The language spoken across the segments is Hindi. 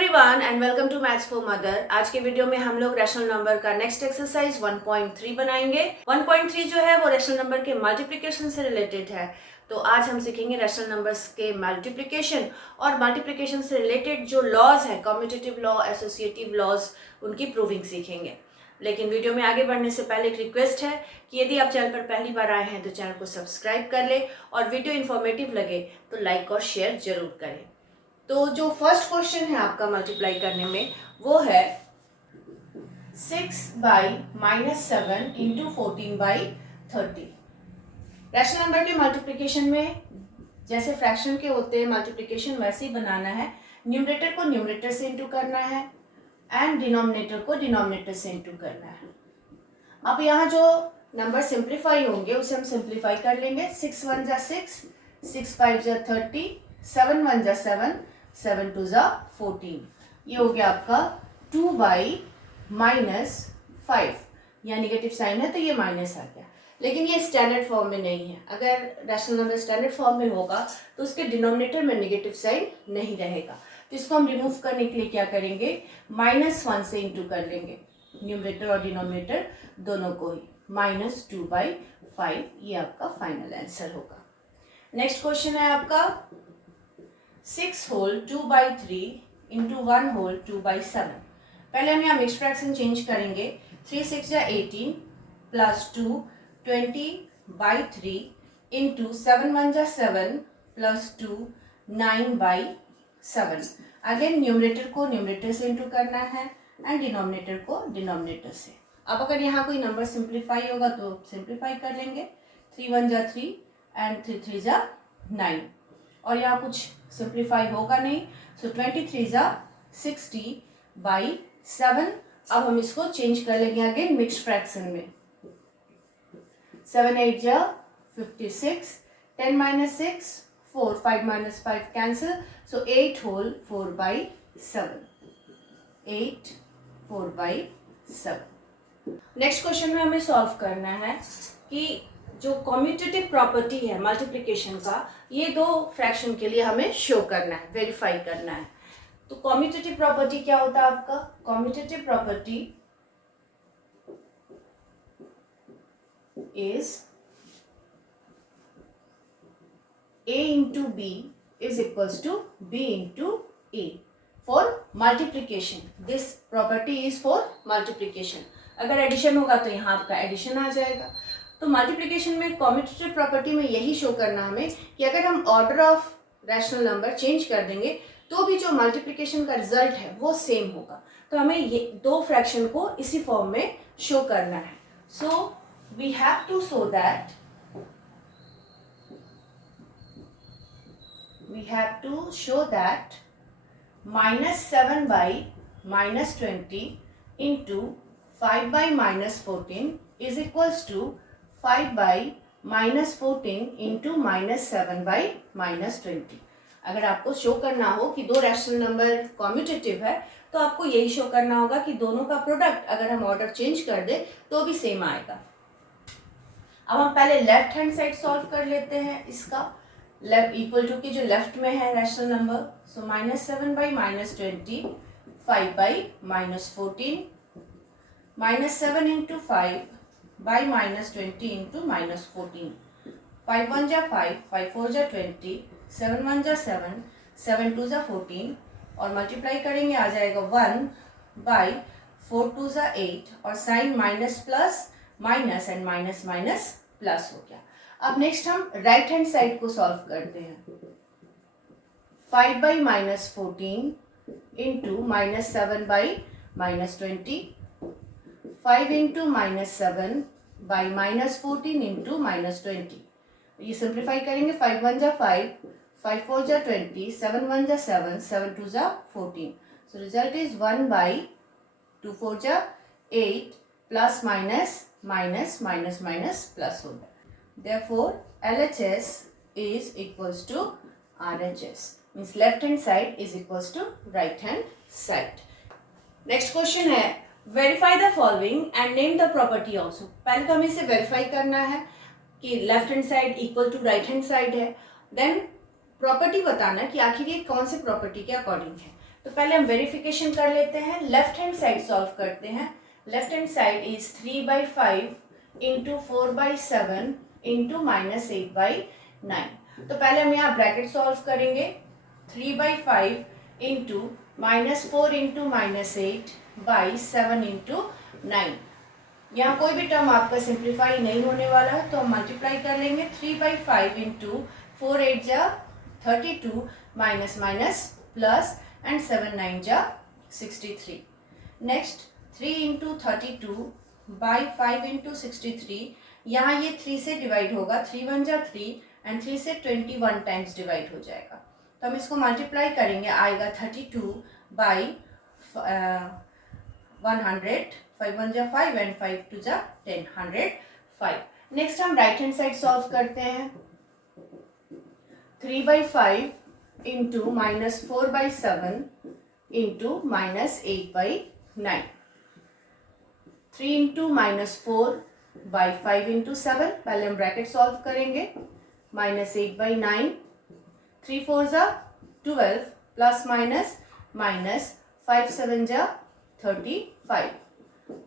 Everyone and welcome to maths for mother. आज के वीडियो में हम लोग रैशनल नंबर का नेक्स्ट एक्सरसाइज 1.3 बनाएंगे। 1.3 जो है वो रैशनल नंबर के मल्टीप्लिकेशन से रिलेटेड है। तो आज हम सीखेंगे रैशनल नंबर्स के मल्टीप्लिकेशन और मल्टीप्लिकेशन से रिलेटेड जो लॉज हैं, कम्यूटेटिव लॉ, एसोसिएटिव लॉज, उनकी प्रूविंग सीखेंगे। लेकिन वीडियो में आगे बढ़ने से पहले एक रिक्वेस्ट है कि यदि आप चैनल पर पहली बार आए हैं तो चैनल को सब्सक्राइब कर ले और वीडियो इन्फॉर्मेटिव लगे तो लाइक और शेयर जरूर करें। तो जो फर्स्ट क्वेश्चन है आपका मल्टीप्लाई करने में वो है 6/-7 इंटू 14/30। रैशनल नंबर के मल्टीप्लिकेशन में जैसे फ्रैक्शन के होते हैं मल्टीप्लिकेशन वैसे ही बनाना है। न्यूमरेटर को न्यूमरेटर से इंटू करना है एंड डिनोमिनेटर को डिनोमिनेटर से इंटू करना है। अब यहाँ जो नंबर सिंप्लीफाई होंगे उसे हम सिंप्लीफाई कर लेंगे। 6 1 जा 6, 6 5 जा 30, 7 1 जा 7, 7 2 जा 14। ये हो गया आपका 2/-5। यहाँ निगेटिव साइन है तो ये माइनस आ गया, लेकिन ये स्टैंडर्ड फॉर्म में नहीं है। अगर रैशनल नंबर स्टैंडर्ड फॉर्म में होगा तो उसके डिनोमिनेटर में निगेटिव साइन नहीं रहेगा। तो इसको हम रिमूव करने के लिए क्या करेंगे, -1 से इंटू कर लेंगे न्यूमरेटर और डिनोमिनेटर दोनों को ही। -2/5 ये आपका फाइनल आंसर होगा। नेक्स्ट क्वेश्चन है आपका 6 होल 2/3 इंटू 1 होल 2/7। पहले हम यहाँ मिक्स फ्रैक्शन चेंज करेंगे। 3 6 जा 18 प्लस 2 20/3 इंटू 7 1 जा 7 प्लस 2 9/7। अगेन न्यूमरेटर को न्यूमरेटर से इंटू करना है एंड डिनोमिनेटर को डिनोमिनेटर से। अब अगर यहाँ कोई नंबर सिंप्लीफाई होगा तो सिंप्लीफाई कर लेंगे। 3 1 जा 3 एंड 3 3 जा 9, और यहाँ कुछ सिंप्लीफाई होगा नहीं, सो 23 जा 60/7। अब हम इसको चेंज कर लेंगे अगेन मिक्स फ्रैक्शन में। 7 8 जा 56, 10 - 6 4, 5 - 5 कैंसिल, सो 8 होल 4/7। 8 4/7। नेक्स्ट क्वेश्चन में हमें सॉल्व करना है कि जो कम्यूटेटिव प्रॉपर्टी है मल्टीप्लिकेशन का, ये दो फ्रैक्शन के लिए हमें शो करना है, वेरीफाई करना है। तो कम्यूटेटिव प्रॉपर्टी क्या होता है आपका, commutative property is A into B is equals to B into A for multiplication. This property is for multiplication. अगर एडिशन होगा तो यहाँ आपका एडिशन आ जाएगा। तो मल्टीप्लिकेशन में कम्यूटेटिव प्रॉपर्टी में यही शो करना हमें कि अगर हम order of rational number change कर देंगे तो भी जो मल्टीप्लिकेशन का रिजल्ट है वो सेम होगा। तो हमें ये दो फ्रैक्शन को इसी फॉर्म में शो करना है। So we have to show that -7/-20 into 5/-14 is equals to 5/-14 into -7/-20। अगर आपको शो करना हो कि दो रैशनल नंबर कम्यूटेटिव है तो आपको यही शो करना होगा कि दोनों का प्रोडक्ट अगर हम ऑर्डर चेंज कर दे तो भी सेम आएगा। अब हम पहले लेफ्ट हैंड साइड सॉल्व कर लेते हैं इसका। लेफ्ट इक्वल टू की जो लेफ्ट में है रैशनल नंबर, सो -7/-20 5/-14 -7 into 5/-20 into -14। 5 1 जा 5, 5 4 जा 20, 7 1 जा 7, 7 2 जा 14, और मल्टीप्लाई करेंगे आ जाएगा 1/4 2 जा 8, और sign minus plus minus and minus minus plus हो गया। अब नेक्स्ट हम राइट हैंड साइड को सॉल्व करते हैं। 5/-14 इंटू -7/-20, 5 इंटू -7/-14 इंटू -20। ये सिंप्लीफाई करेंगे। 5 1 जा 5, 5 4 जा 20, 7 1 जा 7, 7 2 जा 14। सो रिजल्ट इज 1/2 4 जा 8 plus minus minus minus minus plus हो गया। Therefore, LHS is equals to RHS. Means left hand side is equals to right hand side. Next question है verify the following and name the property also. पहले तो हमें इसे verify करना है कि left hand side equal to right hand side है। Then property बताना कि आखिर ये कौन से property के according है। तो पहले हम वेरिफिकेशन कर लेते हैं, लेफ्ट हैंड साइड सॉल्व करते हैं। Left hand side is 3/5 into 4/7 into -8/9। तो पहले हम यहाँ ब्रैकेट सॉल्व करेंगे। 3/5 इंटू -4 इंटू -8/7 इंटू 9। यहाँ कोई भी टर्म आपका सिंप्लीफाई नहीं होने वाला है, तो हम मल्टीप्लाई कर लेंगे। 3/5 इंटू 4 8 जा 32 माइनस माइनस प्लस एंड 7 9 जा 63। Next 3 into 32/5 into 63। यहाँ ये 3 से डिवाइड होगा, 3 1 जा 3 एंड 3 से 21 टाइम्स डिवाइड हो जाएगा। तो हम इसको मल्टीप्लाई करेंगे, आएगा 32/100, 5 1 जा 5 एंड 5 2 जा 10, 105। नेक्स्ट हम राइट हैंड साइड सॉल्व करते हैं। 3/5 इंटू -4/7 इंटू -8/9। 3 इंटू -4/5 इंटू 7, पहले हम ब्रैकेट सॉल्व करेंगे। -8/9, 3 4 जा 12 प्लस माइनस माइनस 5 7 जा 35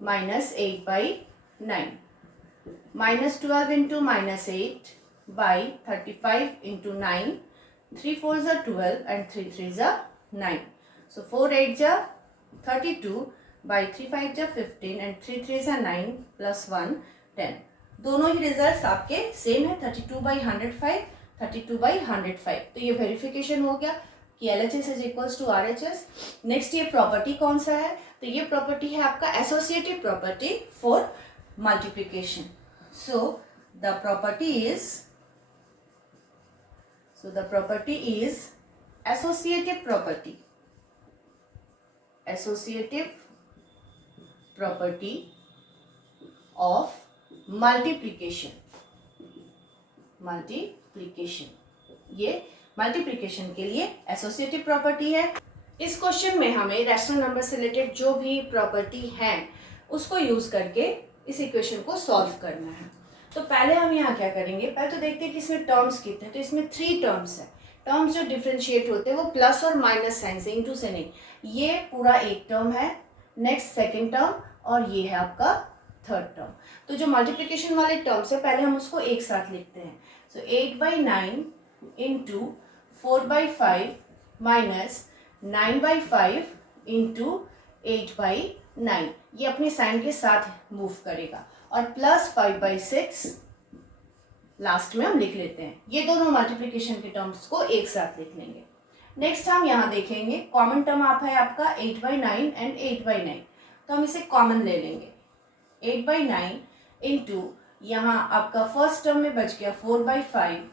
-8/9। -12 इंटू -8/35 इंटू 9, 3 4 जा 12 एंड 3 3 जा 9। सो 4 8 जा 32/3 5 जा 15 एंड 3 3 जा 9 प्लस 1 10। दोनों ही रिजल्ट्स आपके सेम है, 32/105, 32/105। तो ये वेरिफिकेशन हो गया कि LHS is equals to RHS। Next ये प्रॉपर्टी कौन सा है, तो ये प्रॉपर्टी है आपका associative property for multiplication. So the property is associative property of multiplication। ये मल्टीप्लिकेशन के लिए एसोसिएटिव प्रॉपर्टी है। इस क्वेश्चन में हमें रैशनल नंबर से रिलेटेड जो भी प्रॉपर्टी है उसको यूज करके इस इक्वेशन को सॉल्व करना है। तो पहले हम यहाँ क्या करेंगे, पहले तो देखते हैं कि इसमें टर्म्स कितने। तो इसमें 3 टर्म्स है। टर्म्स जो डिफ्रेंशिएट होते हैं वो प्लस और माइनस साइन से, इंटू से नहीं। ये पूरा एक टर्म है, नेक्स्ट सेकेंड टर्म, और ये है आपका थर्ड टर्म। तो जो मल्टीप्लिकेशन वाले टर्म्स है पहले हम उसको एक साथ लिखते हैं। सो 8/9 इंटू 4/5 माइनस 9/5 इंटू 8/9, ये अपने साइन के साथ मूव करेगा, और प्लस 5/6 लास्ट में हम लिख लेते हैं। ये दोनों मल्टीप्लिकेशन के टर्म्स को एक साथ लिख लेंगे। नेक्स्ट हम यहाँ देखेंगे, कॉमन टर्म आप है आपका 8/9 एंड 8/9, तो हम इसे कॉमन ले लेंगे। 8/9 इंटू यहाँ आपका फर्स्ट टर्म में बच गया 4/5,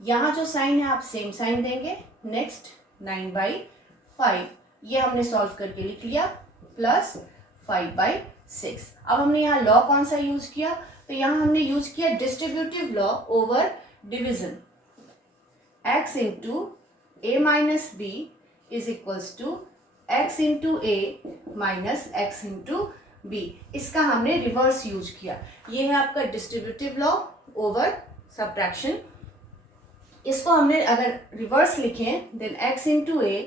यहाँ जो साइन है आप सेम साइन देंगे। नेक्स्ट 9/5, ये हमने सॉल्व करके लिख लिया, प्लस 5/6। अब हमने यहाँ लॉ कौन सा यूज किया, तो यहाँ हमने यूज किया distributive law over division. x into a minus B is equals to x into a minus x into B. इसका हमने रिवर्स यूज किया। ये है आपका डिस्ट्रीब्यूटिव लॉ ओवर सब्ट्रैक्शन। इसको हमने अगर रिवर्स लिखें, then x into a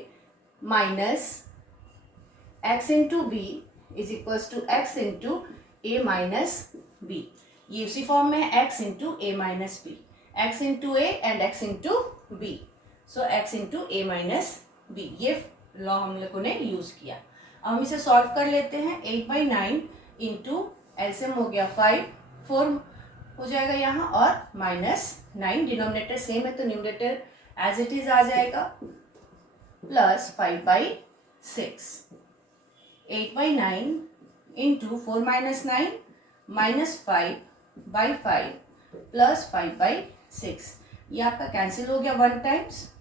minus x into B is equals to x into A minus B. ये उसी फॉर्म में है, x into A minus B, x into A and x into B. So x into A minus B, ये लॉ हम लोगों ने यूज किया। अब हम इसे सॉल्व कर लेते हैं। 8/9 इंटू एलसीएम हो गया 5, 4 हो जाएगा यहाँ, और -9, डिनोमिनेटर सेम है तो न्यूमरेटर एज इट इज आ जाएगा, प्लस 5/6। 8/9 इंटू 4 - 9 -5/5 प्लस 5/6, ये आपका कैंसिल हो गया 1 टाइम्स,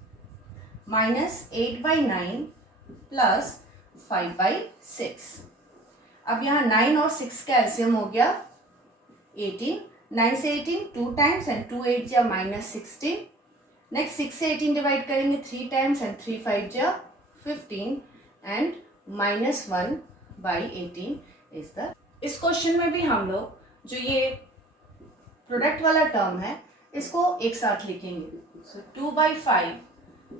-8/9 प्लस 5/6। अब यहाँ 9 और 6 का एलसीएम हो गया 18, 9 से 18 2 टाइम्स एंड 2 8 जा -16। नेक्स्ट 6 से 18 डिवाइड करेंगे 3 टाइम्स एंड 3 5 जा 15 एंड -1/18 इज द। इस क्वेश्चन में भी हम लोग जो ये प्रोडक्ट वाला टर्म है इसको एक साथ लिखेंगे। सो 2/5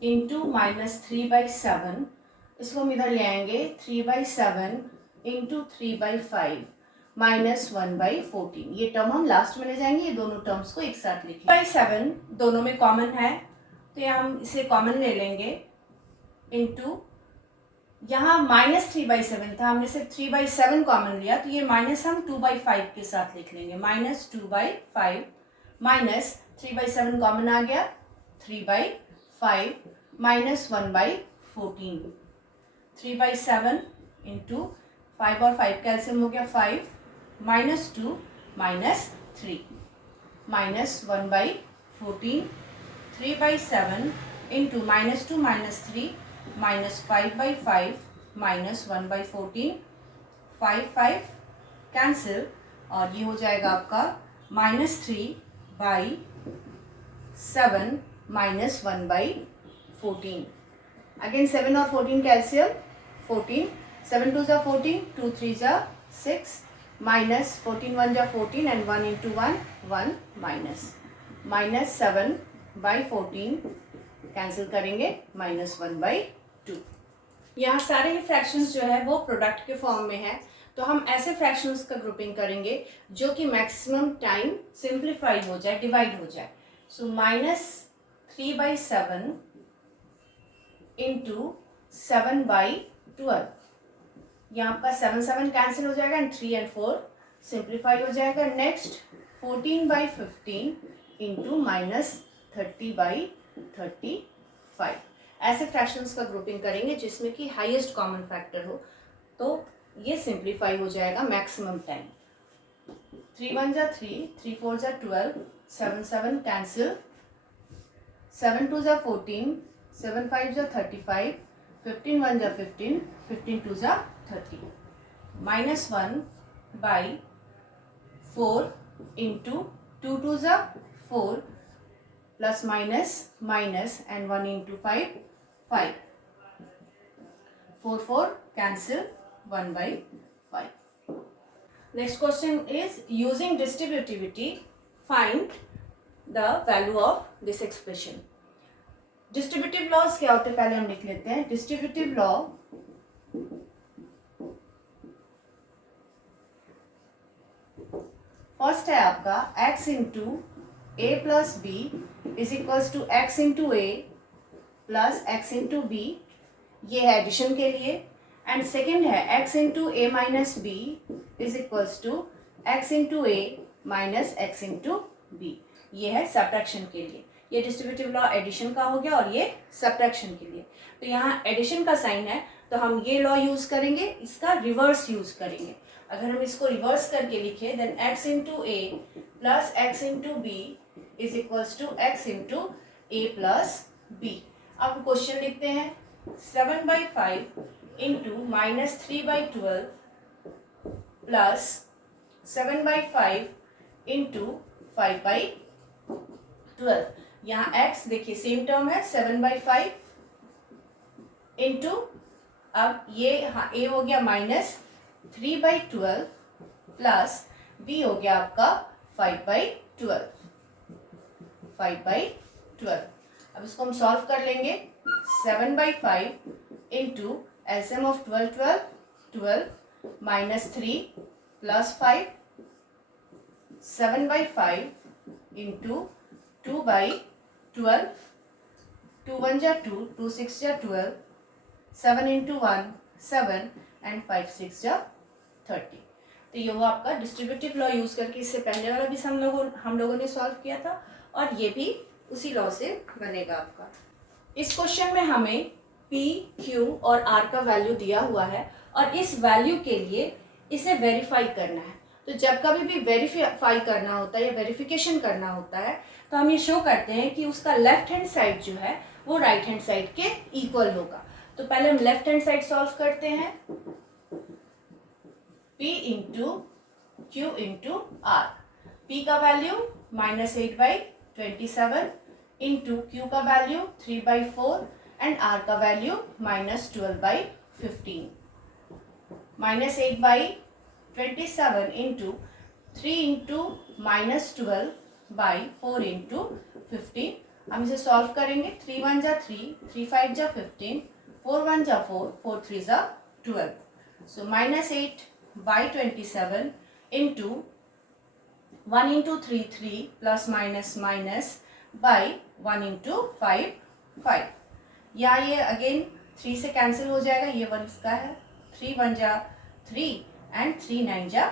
इंटू -3/7, इसको हम इधर ले आएंगे 3/7 इंटू 3/5 माइनस 1/14। ये टर्म हम लास्ट में ले जाएंगे, ये दोनों टर्म्स को एक साथ लिखेंगे। 3/7 दोनों में कॉमन है तो यहाँ हम इसे कॉमन ले लेंगे इंटू, यहाँ -3/7 था, हमने सिर्फ 3/7 कॉमन लिया तो ये माइनस हम 2/5 के साथ लिख लेंगे, -2/5 माइनस 3/7 कॉमन आ गया 3/5 माइनस 1/14। 3/7 इंटू 5 और 5 कैल्सियम हो गया 5 -2 -3 minus 1/14। 3/7 into -2 -3 minus 5/5 minus 1/14। 5 5 cancel और ये हो जाएगा आपका -3/7 माइनस 1/14। अगेन 7 और 14 कैल्सियम 14, 7 2 जा 14, 2 3 जा 6 माइनस 14 1 जा 14 एंड 1 इंटू 1 1 माइनस 7/14 कैंसिल करेंगे -1/2। यहाँ सारे ही फ्रैक्शंस जो है वो प्रोडक्ट के फॉर्म में है, तो हम ऐसे फ्रैक्शंस का ग्रुपिंग करेंगे जो कि मैक्सिमम टाइम सिंप्लीफाई हो जाए, डिवाइड हो जाए। सो -3/7 इंटू 7/12, यहाँ आपका 7 7 कैंसिल हो जाएगा एंड 3 and 4 सिंप्लीफाई हो जाएगा। Next 14/15 into -30/35। ऐसे फ्रैक्शंस का ग्रुपिंग करेंगे जिसमें कि हाईएस्ट कॉमन फैक्टर हो, तो ये सिंप्लीफाई हो जाएगा मैक्सिमम टाइम। 3 1 जा 3, 3 4 जा 12, 7 7 कैंसिल, 7 2 जा 14, 7 5 जा 35, 15 1 जा 15, 15 2 जा 30, -1/4 इंटू 2 2 जा 4 plus minus and 1 into 5 5, 4 4 cancel 1/5। Next question is using distributivity find the value of this expression. Distributive laws क्या होते हैं पहले हम लिख लेते हैं। डिस्ट्रीब्यूटिव लॉ फर्स्ट है आपका x into a plus B is equals to x into A plus x into B, ये है एडिशन के लिए। एंड सेकेंड है x into A minus B is equals to x into A minus x into B, ये है सब्ट्रैक्शन के लिए। ये डिस्ट्रीब्यूटिव लॉ एडिशन का हो गया और ये सब्ट्रैक्शन के लिए। तो यहाँ एडिशन का साइन है तो हम ये लॉ यूज करेंगे, इसका रिवर्स यूज करेंगे। अगर हम इसको रिवर्स करके लिखे then x into A plus x into B is equals to x into A plus B. अब क्वेश्चन लिखते हैं 7/5 इंटू -3/12 प्लस 7/5 इंटू 5/12। यहाँ x देखिए सेम टर्म है 7/5 इंटू, अब ये हाँ a हो गया -3/12 प्लस b हो गया आपका 5/12। अब इसको हम सॉल्व कर लेंगे। 7/5 into LCM of 12 -3 plus 5, 7/5 into 2/12, 2 1 जा 2, 2 6 जा 12, 7 इंटू 1 7 एंड 5 6 जा 30। तो ये वो आपका डिस्ट्रीब्यूटिव लॉ यूज करके, इससे पहले वाला भी हम लोगों ने सॉल्व किया था और ये भी उसी लॉ से बनेगा आपका। इस क्वेश्चन में हमें P, Q और R का वैल्यू दिया हुआ है और इस वैल्यू के लिए इसे वेरीफाई करना है। तो जब कभी भी वेरीफाई करना होता है या वेरिफिकेशन करना होता है तो हम ये शो करते हैं कि उसका लेफ्ट हैंड साइड जो है वो राइट हैंड साइड के इक्वल होगा। तो पहले हम लेफ्ट हैंड साइड सॉल्व करते हैं। P into Q into R। P का वैल्यू -8/27 इंटू Q का वैल्यू 3/4 एंड R का वैल्यू -12/15। -8/27 into 3 into -12/4 into 15। हम इसे सॉल्व करेंगे। 3 1 जा 3, 3 5 जा 15, 4 1 जा 4, 4 3 जा 12. So minus 8 by 27 into 1 into 3 3 plus minus minus by 1 into 5 5. या ये अगेन 3 से कैंसिल हो जाएगा, ये 1 इसका है, 3 1 जा 3 एंड 3 9 जा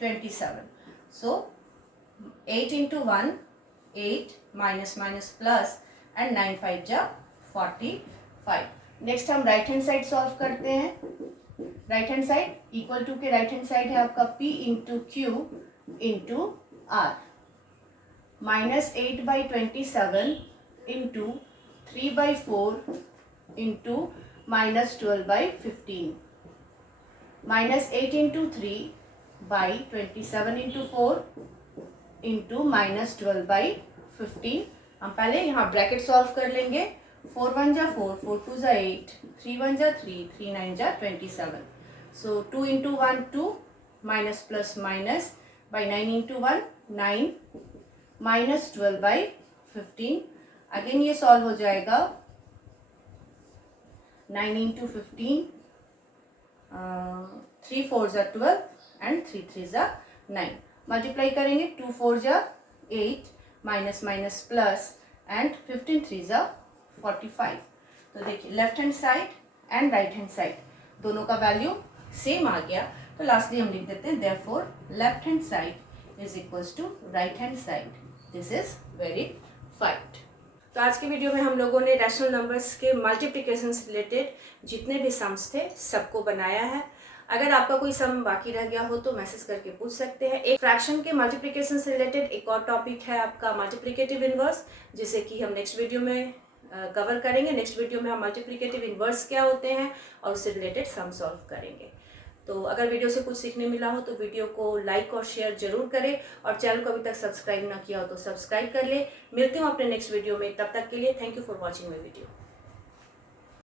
27. So 8 into 1 8 minus minus plus and 9 5 जा 45. नेक्स्ट हम राइट हैंड साइड सॉल्व करते हैं. Right hand side equal to के राइट हैंड साइड है आपका p into Q into R. Minus 8 by 27 into 3 by 4 into minus 12 by 15. Minus 8 into 3 by 27 into 4 into minus 12 by 15. हम पहले यहाँ ब्रैकेट सॉल्व कर लेंगे. 4 1 जा 4, 4 2 जा 8, 3 1 जा 3, 3 9 जा 27. So 2 into 1 2 minus plus minus by 9 into 1 9 minus 12 by 15. Again ये सॉल्व हो जाएगा. 9 into 15, 3 4 जा 12 एंड 3 3 जा 9. मल्टीप्लाई करेंगे. 2 4 जा 8 माइनस माइनस प्लस एंड 15 3 जा 45. तो देखिए left hand side and right hand side दोनों का वैल्यू सेम आ गया. तो लास्टली हम लिख देते हैं therefore left hand side is equals to right hand side. This is verified. तो आज की वीडियो में हम लोगों ने रैशनल नंबर्स के मल्टीप्लिकेशन से रिलेटेड जितने भी सम्स थे सबको बनाया है. अगर आपका कोई सम बाकी रह गया हो तो मैसेज करके पूछ सकते हैं. एक फ्रैक्शन के मल्टीप्लिकेशन से रिलेटेड एक और टॉपिक है आपका मल्टीप्लिकेटिव इनवर्स, जिसे कि हम नेक्स्ट वीडियो में कवर करेंगे. नेक्स्ट वीडियो में हम मल्टीप्लिकेटिव इनवर्स क्या होते हैं और उससे रिलेटेड सम सॉल्व करेंगे. तो अगर वीडियो से कुछ सीखने मिला हो तो वीडियो को लाइक और शेयर जरूर करें और चैनल को अभी तक सब्सक्राइब ना किया हो तो सब्सक्राइब कर ले. मिलती हूँ अपने नेक्स्ट वीडियो में. तब तक के लिए thank you for watching my video.